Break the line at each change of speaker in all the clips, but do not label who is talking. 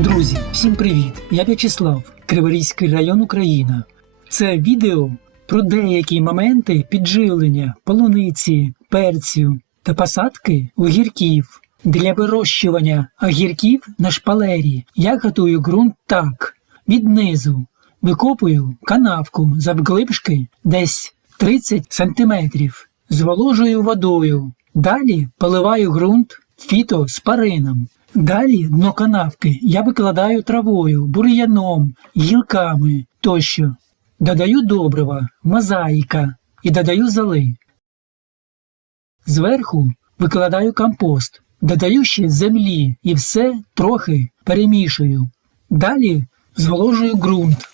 Друзі, всім привіт! Я В'ячеслав, Криворізький район Україна. Це відео про деякі моменти підживлення полуниці, перцю та посадки огірків. Для вирощування огірків на шпалері я готую ґрунт так: від низу викопую канавку завглибшки десь 30 см, зволожую водою. Далі поливаю ґрунт фітоспорином. Далі дно канавки я викладаю травою, бур'яном, гілками тощо. Додаю добрива, мозаїка і додаю золи. Зверху викладаю компост, додаю ще землі і все трохи перемішую. Далі зволожую ґрунт.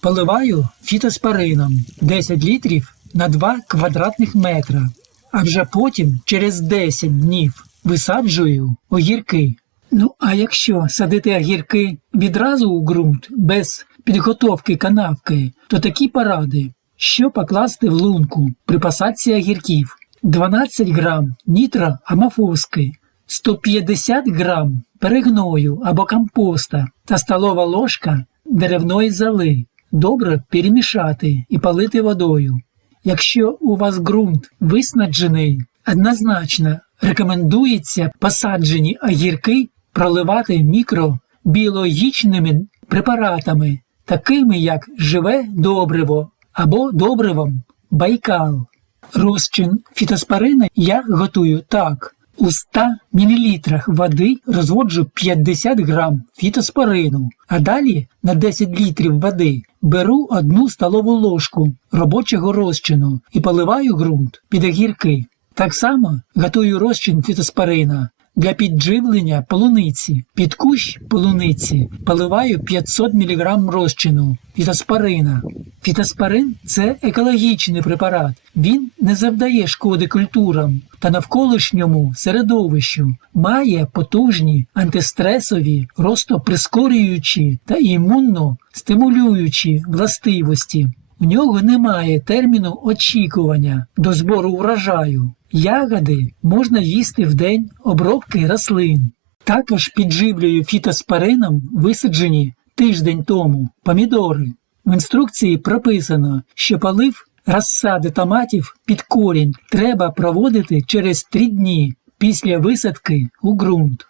Поливаю фітоспорином 10 літрів на 2 квадратних метра, а вже потім через 10 днів висаджую огірки. Ну, а якщо садити огірки відразу у ґрунт без підготовки канавки, то такі поради, що покласти в лунку при посадці огірків 12 грам нітроамофоски, 150 грам перегною або компоста та столова ложка деревної золи. Добре перемішати і полити водою. Якщо у вас ґрунт виснаджений, однозначно рекомендується посаджені огірки проливати мікробіологічними препаратами, такими як живе добриво або добривом байкал. Розчин фітоспорини я готую так. У 100 мл води розводжу 50 грам фітоспорину, а далі на 10 літрів води беру одну столову ложку робочого розчину і поливаю ґрунт під огірки. Так само готую розчин фітоспорина для підживлення полуниці. Під кущ полуниці поливаю 500 мг розчину фітоспорина. Фітоспорин це екологічний препарат. Він не завдає шкоди культурам та навколишньому середовищу, має потужні антистресові, ростоприскорюючі та імунно стимулюючі властивості. У нього немає терміну очікування до збору урожаю. Ягоди можна їсти в день обробки рослин. Також підживлюю фітоспорином висаджені тиждень тому помідори. В інструкції прописано, що полив розсади томатів під корінь треба проводити через 3 дні після висадки у ґрунт.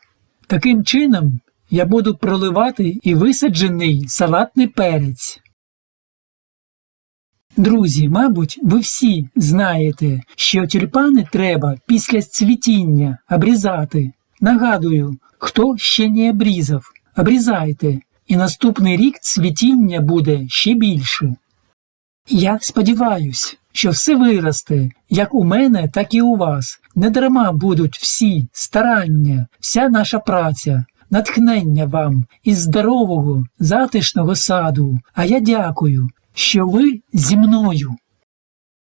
Таким чином я буду проливати і висаджений салатний перець. Друзі, мабуть, ви всі знаєте, що тюльпани треба після цвітіння обрізати. Нагадую, хто ще не обрізав, обрізайте, і наступний рік цвітіння буде ще більше. Я сподіваюсь, що все виросте, як у мене, так і у вас. Не дарма будуть всі старання, вся наша праця, натхнення вам із здорового, затишного саду. А я дякую, що ви зі мною.